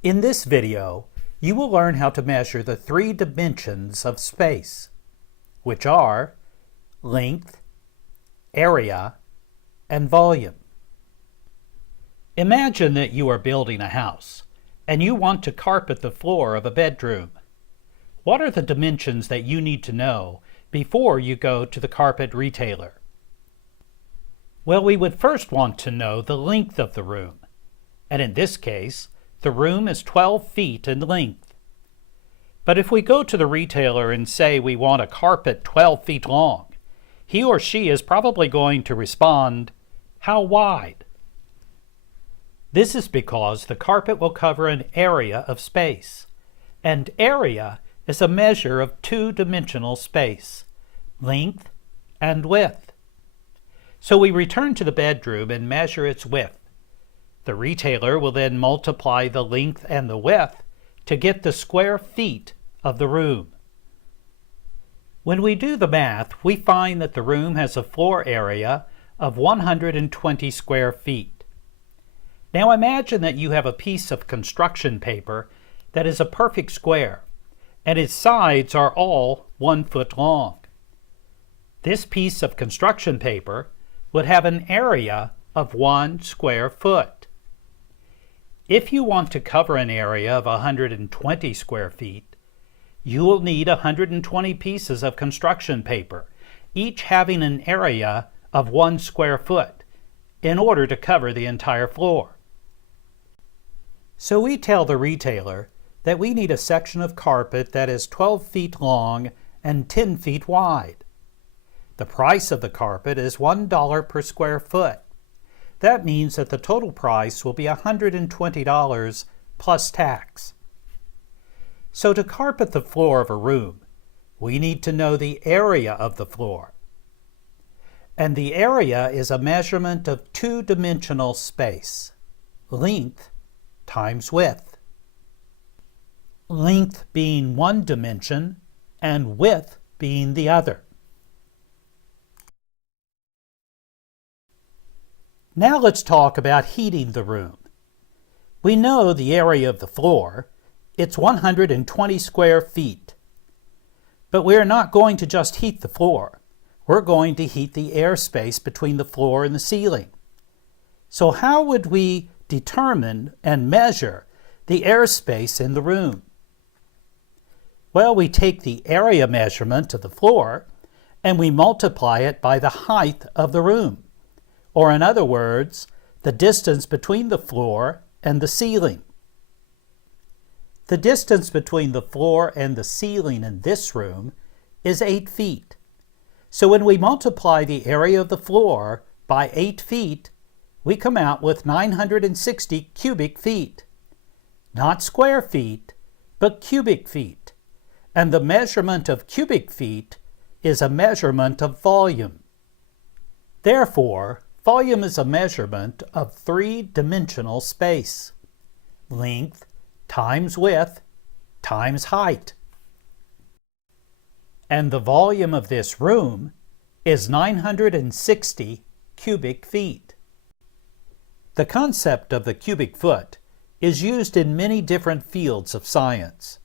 In this video, you will learn how to measure the three dimensions of space, which are length, area, and volume. Imagine that you are building a house, and you want to carpet the floor of a bedroom. What are the dimensions that you need to know before you go to the carpet retailer? Well, we would first want to know the length of the room, and in this case, the room is 12 feet in length. But if we go to the retailer and say we want a carpet 12 feet long, he or she is probably going to respond, "How wide?" This is because the carpet will cover an area of space, and area is a measure of two-dimensional space, length and width. So we return to the bedroom and measure its width. The retailer will then multiply the length and the width to get the square feet of the room. When we do the math, we find that the room has a floor area of 120 square feet. Now imagine that you have a piece of construction paper that is a perfect square, and its sides are all 1 foot long. This piece of construction paper would have an area of 1 square foot. If you want to cover an area of 120 square feet, you will need 120 pieces of construction paper, each having an area of 1 square foot, in order to cover the entire floor. So we tell the retailer that we need a section of carpet that is 12 feet long and 10 feet wide. The price of the carpet is $1 per square foot. That means that the total price will be $120 plus tax. So to carpet the floor of a room, we need to know the area of the floor. And the area is a measurement of two-dimensional space, length times width. Length being one dimension and width being the other. Now let's talk about heating the room. We know the area of the floor. It's 120 square feet. But we're not going to just heat the floor. We're going to heat the airspace between the floor and the ceiling. So how would we determine and measure the airspace in the room? Well, we take the area measurement of the floor and we multiply it by the height of the room. Or in other words, the distance between the floor and the ceiling. The distance between the floor and the ceiling in this room is 8 feet. So when we multiply the area of the floor by 8 feet, we come out with 960 cubic feet. Not square feet, but cubic feet. And the measurement of cubic feet is a measurement of volume. Therefore, volume is a measurement of three-dimensional space, length times width times height. And the volume of this room is 960 cubic feet. The concept of the cubic foot is used in many different fields of science.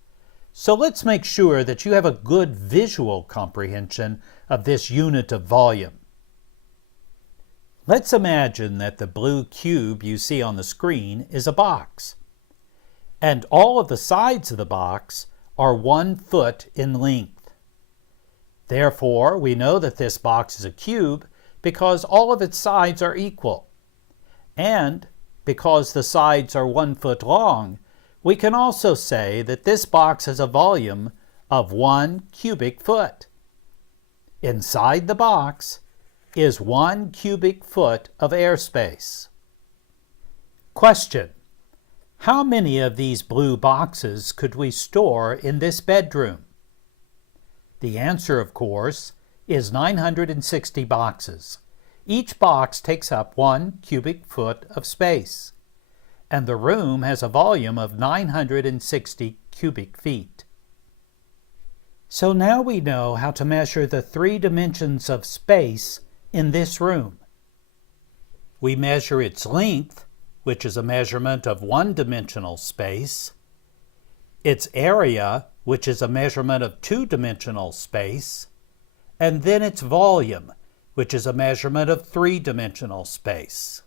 So let's make sure that you have a good visual comprehension of this unit of volume. Let's imagine that the blue cube you see on the screen is a box, and all of the sides of the box are 1 foot in length. Therefore, we know that this box is a cube because all of its sides are equal. And because the sides are 1 foot long, we can also say that this box has a volume of 1 cubic foot. Inside the box is 1 cubic foot of airspace. Question: How many of these blue boxes could we store in this bedroom? The answer, of course, is 960 boxes. Each box takes up 1 cubic foot of space, and the room has a volume of 960 cubic feet. So now we know how to measure the 3 dimensions of space in this room. We measure its length, which is a measurement of one-dimensional space, its area, which is a measurement of two-dimensional space, and then its volume, which is a measurement of three-dimensional space.